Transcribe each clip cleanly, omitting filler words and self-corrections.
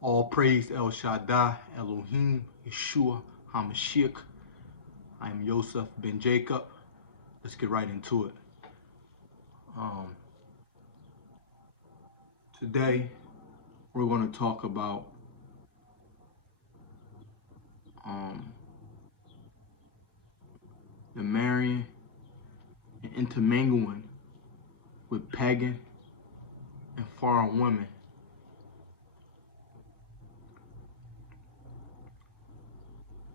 All praise El Shaddai, Elohim, Yeshua, HaMashiach. I am Yosef Ben Jacob. Let's get right into it. Today, we're going to talk about the marrying and intermingling with pagan and foreign women.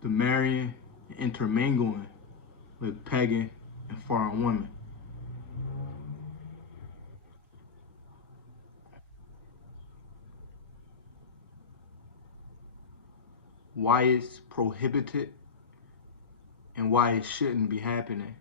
The marrying and intermingling with pagan and foreign women. Why it's prohibited and why it shouldn't be happening.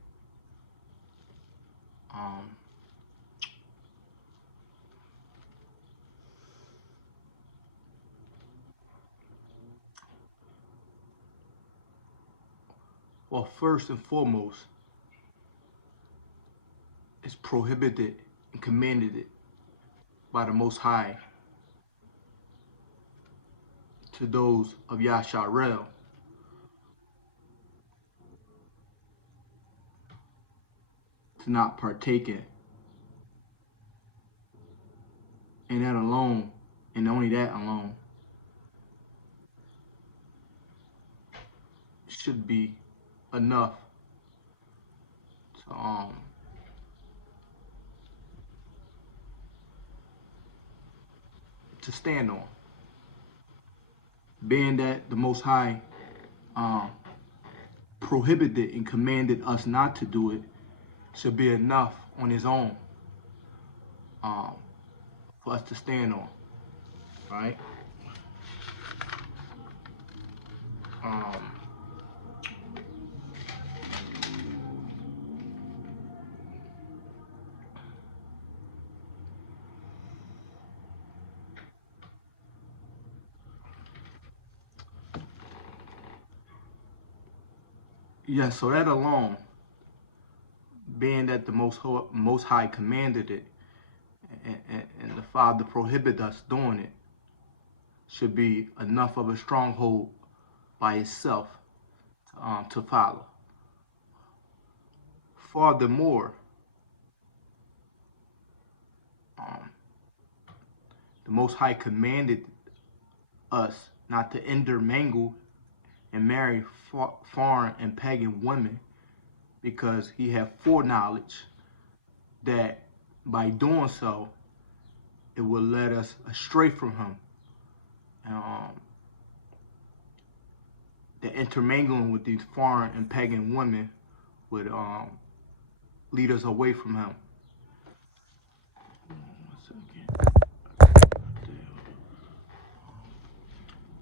Well, first and foremost, it's prohibited and commanded by the Most High to those of Yasharel to not partake in. And that alone, and only that alone, should be enough to stand on. Being that the Most High prohibited and commanded us not to do it, should be enough on his own for us to stand on, right? Yeah, so that alone, being that the Most High commanded it, and the Father prohibited us doing it, should be enough of a stronghold by itself to follow. Furthermore, the Most High commanded us not to intermingle and marry foreign and pagan women because he had foreknowledge that by doing so, it will lead us astray from him. The intermingling with these foreign and pagan women would lead us away from him.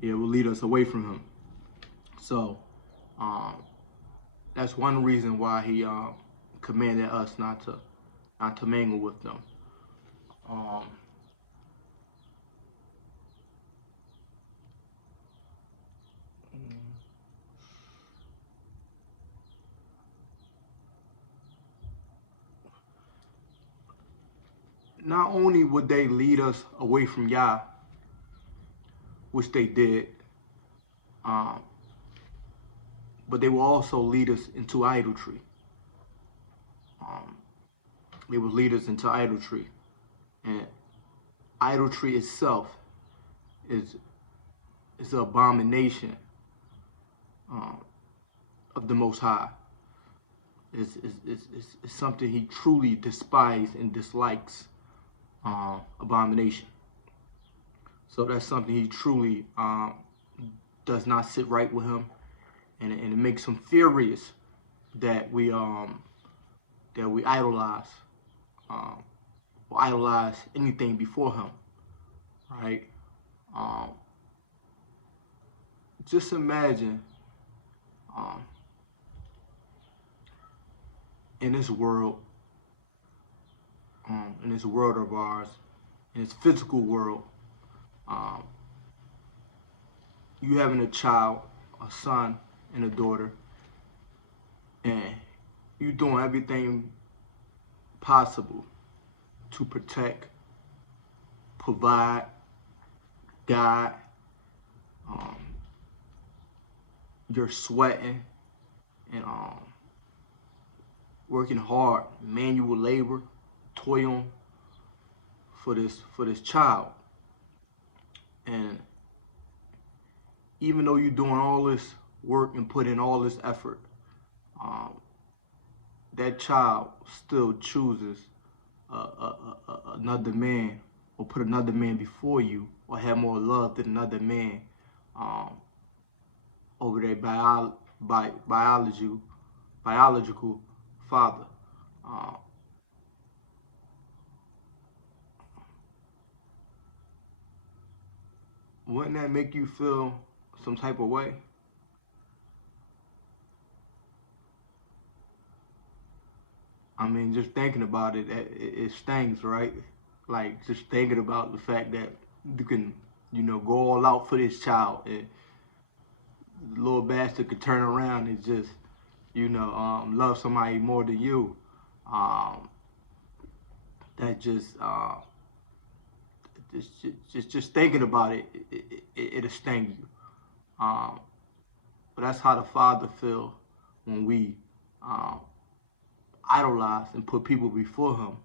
It will lead us away from him. So that's one reason why he commanded us not to mingle with them. Not only would they lead us away from Yah, which they did, but they will also lead us into idolatry. They would lead us into idolatry. And idolatry itself is an abomination of the Most High. It's something he truly despises and dislikes, abomination. So that's something he truly does not sit right with him, and it makes him furious that we idolize or idolize anything before him, right? Just imagine in this world of ours, in this physical world, you having a child, a son and a daughter, and you doing everything possible to protect, provide, guide, um, you're sweating and working hard, manual labor, toiling for this child. And even though you're doing all this work and put in all this effort, um, that child still chooses another man, or put another man before you, or have more love than another man um, over their biological father. Uh, wouldn't that make you feel some type of way? I mean, just thinking about it, it stings, right? Like, just thinking about the fact that you can, go all out for this child, and the little bastard could turn around and just, love somebody more than you. Um, that just thinking about it, it'll sting you. Um, but that's how the Father feel when we um, idolize and put people before Him.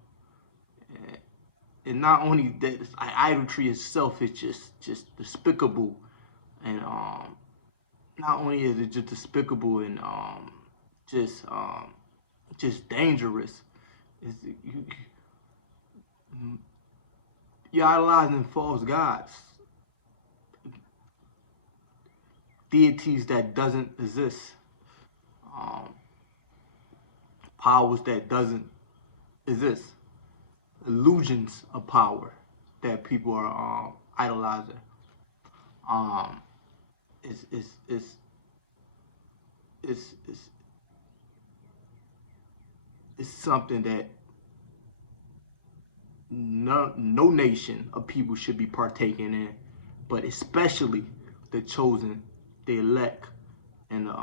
And not only that, idolatry itself is just despicable, and not only is it just despicable and just just dangerous, is you're idolizing false gods, deities that doesn't exist, um, powers that doesn't exist, illusions of power that people are idolizing. Um, it's, it's, it's, it's, it's, it's something that no nation of people should be partaking in, but especially the chosen, the elect, and the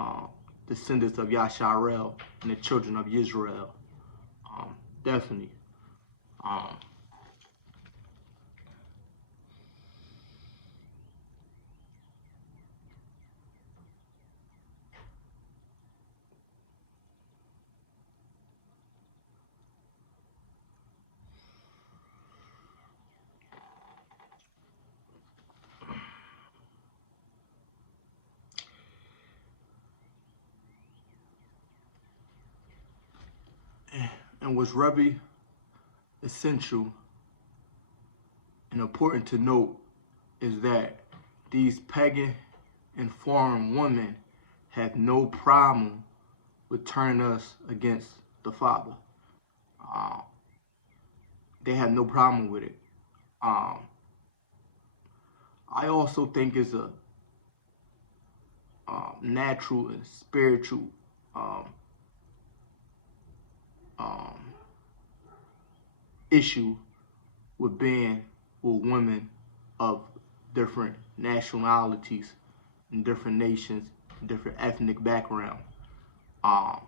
descendants of Yasharel and the children of Israel. Definitely. Um, and what's very essential and important to note is that these pagan and foreign women have no problem with turning us against the Father. Uh, they have no problem with it. Um, I also think it's a natural and spiritual um, um, issue with being with women of different nationalities and different nations, different ethnic background. Um,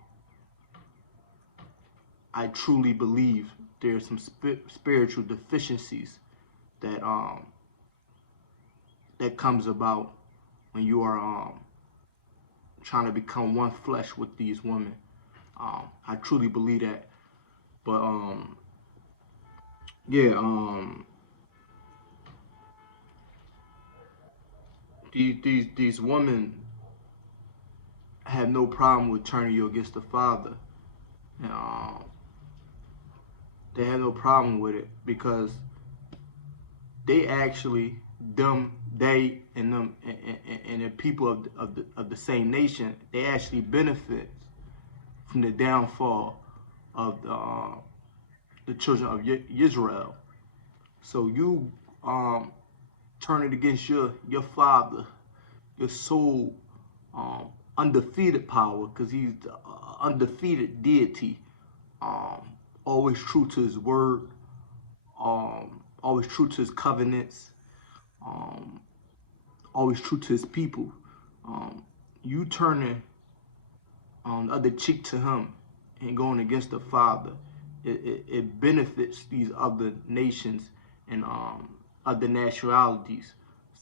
I truly believe there's some spiritual deficiencies that that comes about when you are trying to become one flesh with these women. I truly believe that. But yeah, these women have no problem with turning you against the Father. And, they have no problem with it because they actually they and them and the people of the same nation, they actually benefit from the downfall of the children of Israel. So you turn it against your father, your soul, undefeated power, because he's the undefeated deity, um, always true to his word, always true to his covenants, um, always true to his people. Um, you turning the other cheek to him and going against the Father, it benefits these other nations and other nationalities.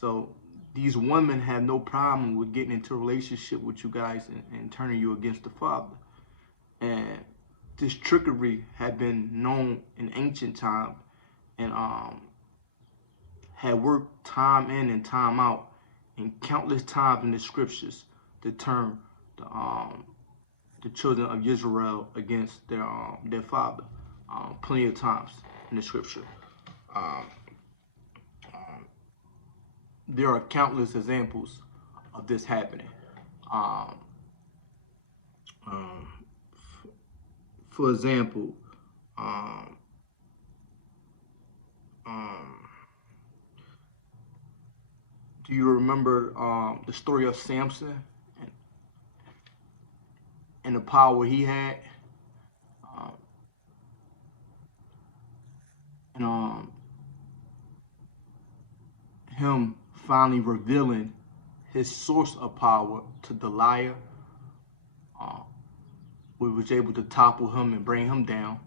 So these women have no problem with getting into a relationship with you guys and turning you against the Father. And this trickery had been known in ancient time, and had worked time in and time out, and countless times in the scriptures to turn the children of Israel against their father. Plenty of times in the scripture. There are countless examples of this happening. For example, do you remember the story of Samson and the power he had? And him finally revealing his source of power to Delilah, we was able to topple him and bring him down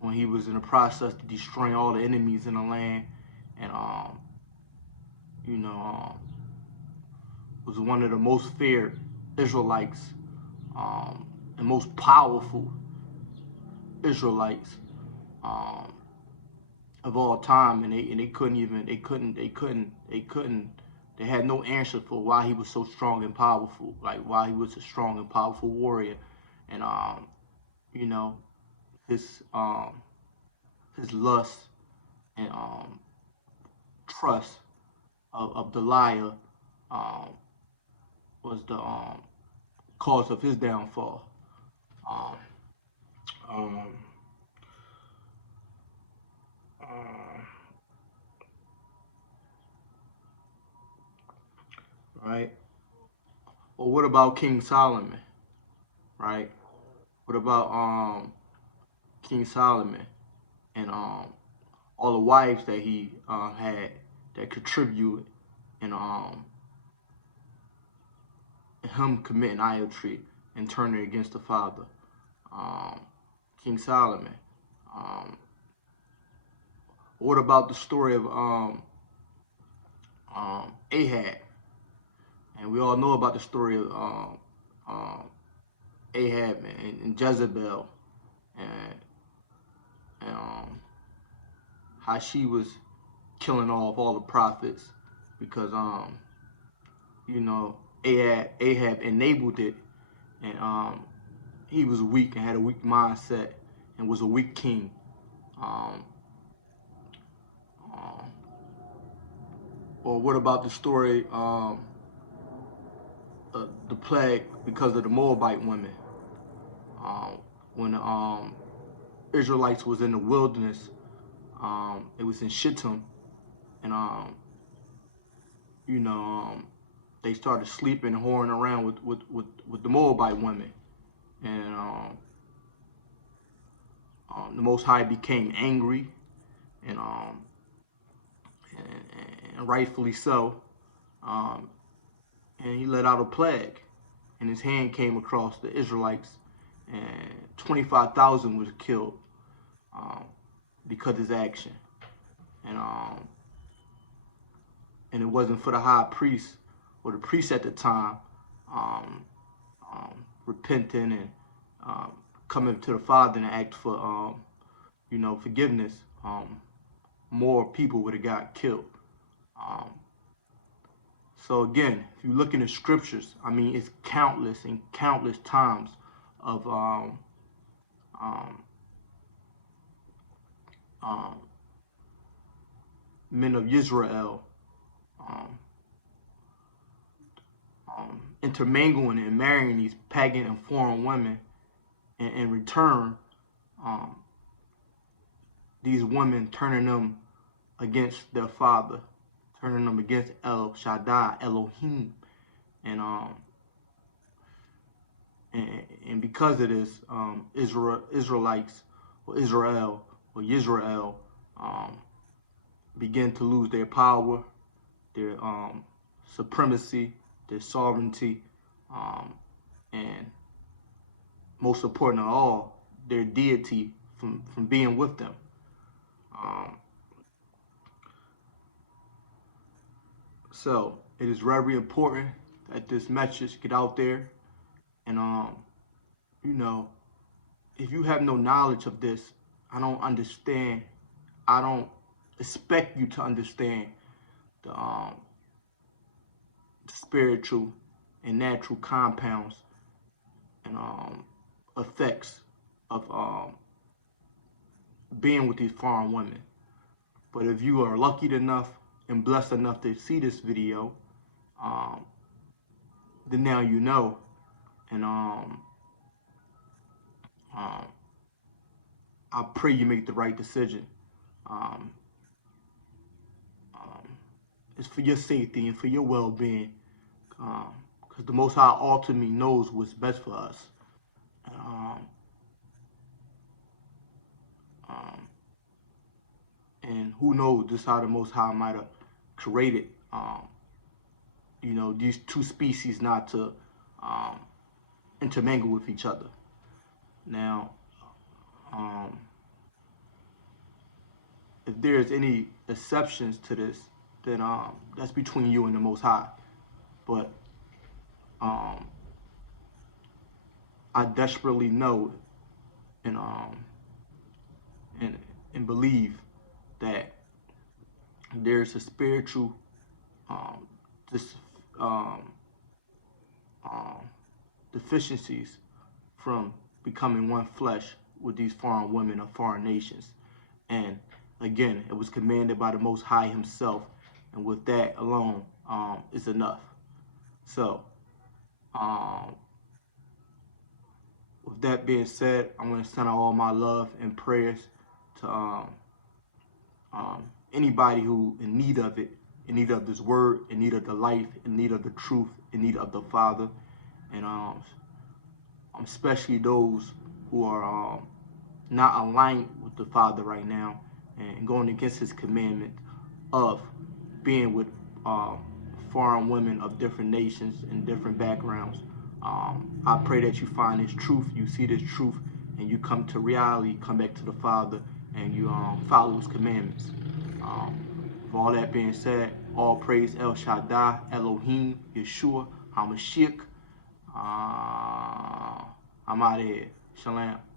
when he was in the process of destroying all the enemies in the land, and was one of the most feared Israelites and most powerful Israelites of all time, and they had no answer for why he was so strong and powerful, like why he was a strong and powerful warrior. And his lust and trust of Delilah was the cause of his downfall. Right? Well, what about King Solomon? Right? What about King Solomon and all the wives that he had that contributed in him committing idolatry and turning against the Father? King Solomon. What about the story of Ahab? And we all know about the story of Ahab and Jezebel, and how she was killing off all the prophets because Ahab enabled it, and he was weak and had a weak mindset and was a weak king. Or what about the story the plague because of the Moabite women? When the Israelites was in the wilderness, it was in Shittim, and they started sleeping and whoring around with the Moabite women, and the Most High became angry, and rightfully so, and he let out a plague, and his hand came across the Israelites, and 25,000 was killed because of his action. And it wasn't for the high priest or the priest at the time repenting and coming to the Father and act for forgiveness, more people would have got killed. So again, if you look in the scriptures, I mean, it's countless and countless times of men of Israel intermingling and marrying these pagan and foreign women, and in return, these women turning them against their father, turning them against El Shaddai, Elohim, and because of this, Israelites or Israel or Yisrael begin to lose their power, their supremacy, their sovereignty, and most important of all, their deity from being with them. So it is very important that this message get out there. And you know, if you have no knowledge of this, I don't understand. I don't expect you to understand the spiritual and natural compounds and effects of being with these foreign women. But if you are lucky enough and blessed enough to see this video, then now you know. And I pray you make the right decision. It's for your safety and for your well-being, because the Most High ultimately knows what's best for us. And who knows just how the Most High might have created, you know, these two species not to intermingle with each other. Now, if there's any exceptions to this, then that's between you and the Most High. But I desperately know and believe that there's a spiritual deficiencies from becoming one flesh with these foreign women of foreign nations. And again, it was commanded by the Most High himself, and with that alone is enough. So with that being said, I'm going to send out all my love and prayers to anybody who in need of it, in need of this word, in need of the life, in need of the truth, in need of the Father. And especially those who are not aligned with the Father right now and going against his commandment of being with foreign women of different nations and different backgrounds. I pray that you find this truth, you see this truth, and you come to reality, come back to the Father, and you follow his commandments. With all that being said, all praise El Shaddai, Elohim, Yeshua, HaMashiach. I'm out of here. Shalom.